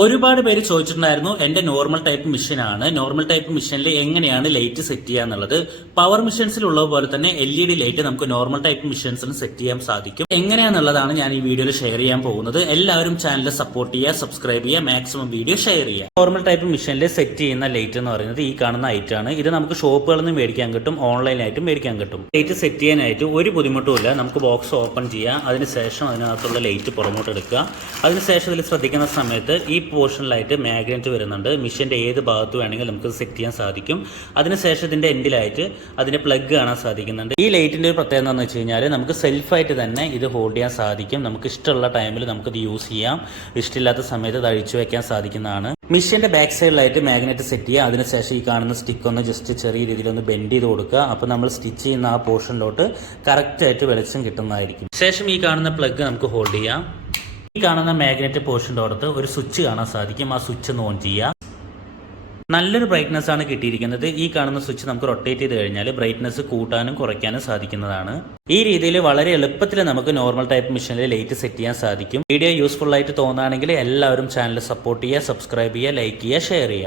ഒരുപാട് പേര് ചോദിച്ചിട്ടുണ്ടായിരുന്നു എന്റെ നോർമൽ ടൈപ്പ് മെഷീനാണ് നോർമൽ ടൈപ്പ് മെഷീനിൽ എങ്ങനെയാണ് ലൈറ്റ് സെറ്റ് ചെയ്യുക എന്നുള്ളത്? പവർ മെഷീൻസിലുള്ള പോലെ തന്നെ എൽ ഇ ഡി ലൈറ്റ് നമുക്ക് നോർമൽ ടൈപ്പ് മെഷീൻസിന് സെറ്റ് ചെയ്യാൻ സാധിക്കും. എങ്ങനെയാണെന്നുള്ളതാണ് ഞാൻ ഈ വീഡിയോയിൽ ഷെയർ ചെയ്യാൻ പോകുന്നത്. എല്ലാവരും ചാനൽ സപ്പോർട്ട് ചെയ്യുക സബ്സ്ക്രൈബ് ചെയ്യുക മാക്സിമം വീഡിയോ ഷെയർ ചെയ്യുക. നോർമൽ ടൈപ്പ് മെഷീനിൽ സെറ്റ് ചെയ്യുന്ന ലൈറ്റ് എന്ന് പറയുന്നത് ഈ കാണുന്ന ഐറ്റം ആണ്. ഇത് നമുക്ക് ഷോപ്പുകളിൽ നിന്ന് മേടിക്കാൻ കിട്ടും ഓൺലൈനായിട്ടും മേടിക്കാൻ കിട്ടും. ലൈറ്റ് സെറ്റ് ചെയ്യാനായിട്ട് ഒരു ബുദ്ധിമുട്ടുമില്ല നമുക്ക് ബോക്സ് ഓപ്പൺ ചെയ്യുക അതിനുശേഷം അതിനകത്തുള്ള ലൈറ്റ് പുറമോട്ട് എടുക്കുക അതിനുശേഷം ഇതിൽ ശ്രദ്ധിക്കുന്ന സമയത്ത് ഈ പോർഷനിലായിട്ട് മാഗ്നറ്റ് വരുന്നുണ്ട്. മിഷീന്റെ ഏത് ഭാഗത്ത് വേണമെങ്കിൽ നമുക്ക് സെറ്റ് ചെയ്യാൻ സാധിക്കും. അതിനുശേഷം ഇതിന്റെ എൻഡിലായിട്ട് അതിന്റെ പ്ലഗ് കാണാൻ സാധിക്കുന്നുണ്ട്. ഈ ലൈറ്റിന്റെ ഒരു പ്രത്യേകത എന്ന് വെച്ച് കഴിഞ്ഞാൽ നമുക്ക് സെൽഫായിട്ട് തന്നെ ഇത് ഹോൾഡ് ചെയ്യാൻ സാധിക്കും. നമുക്ക് ഇഷ്ടമുള്ള ടൈമിൽ നമുക്കിത് യൂസ് ചെയ്യാം. ഇഷ്ടമില്ലാത്ത സമയത്ത് ഇത് അഴിച്ചു വയ്ക്കാൻ സാധിക്കുന്നതാണ്. മിഷീന്റെ ബാക്ക് സൈഡിലായിട്ട് മാഗ്നറ്റ് സെറ്റ് ചെയ്യുക. അതിനുശേഷം ഈ കാണുന്ന സ്റ്റിക്ക് ഒന്ന് ജസ്റ്റ് ചെറിയ രീതിയിൽ ഒന്ന് ബെൻഡ് ചെയ്ത് കൊടുക്കുക. അപ്പോൾ നമ്മൾ സ്റ്റിച്ച് ചെയ്യുന്ന ആ പോർഷനിലോട്ട് കറക്റ്റായിട്ട് വെളിച്ചം കിട്ടുന്നതായിരിക്കും. ശേഷം ഈ കാണുന്ന പ്ലഗ് നമുക്ക് ഹോൾഡ് ചെയ്യാം. ഈ കാണുന്ന മാഗ്നറ്റ് പോർഷന്റെ അടുത്ത് ഒരു സ്വിച്ച് കാണാൻ സാധിക്കും. ആ സ്വിച്ച് ഒന്ന് ഓൺ ചെയ്യുക നല്ലൊരു ബ്രൈറ്റ്നസ് ആണ് കിട്ടിയിരിക്കുന്നത്. ഈ കാണുന്ന സ്വിച്ച് നമുക്ക് റൊട്ടേറ്റ് ചെയ്ത് കഴിഞ്ഞാൽ ബ്രൈറ്റ്നസ് കൂട്ടാനും കുറയ്ക്കാനും സാധിക്കുന്നതാണ്. ഈ രീതിയിൽ വളരെ എളുപ്പത്തിൽ നമുക്ക് നോർമൽ ടൈപ്പ് മെഷീനിൽ ലൈറ്റ് സെറ്റ് ചെയ്യാൻ സാധിക്കും. വീഡിയോ യൂസ്ഫുൾ ആയിട്ട് തോന്നുകയാണെങ്കിൽ എല്ലാവരും ചാനൽ സപ്പോർട്ട് ചെയ്യുക സബ്സ്ക്രൈബ് ചെയ്യുക ലൈക്ക് ചെയ്യുക ഷെയർ ചെയ്യുക.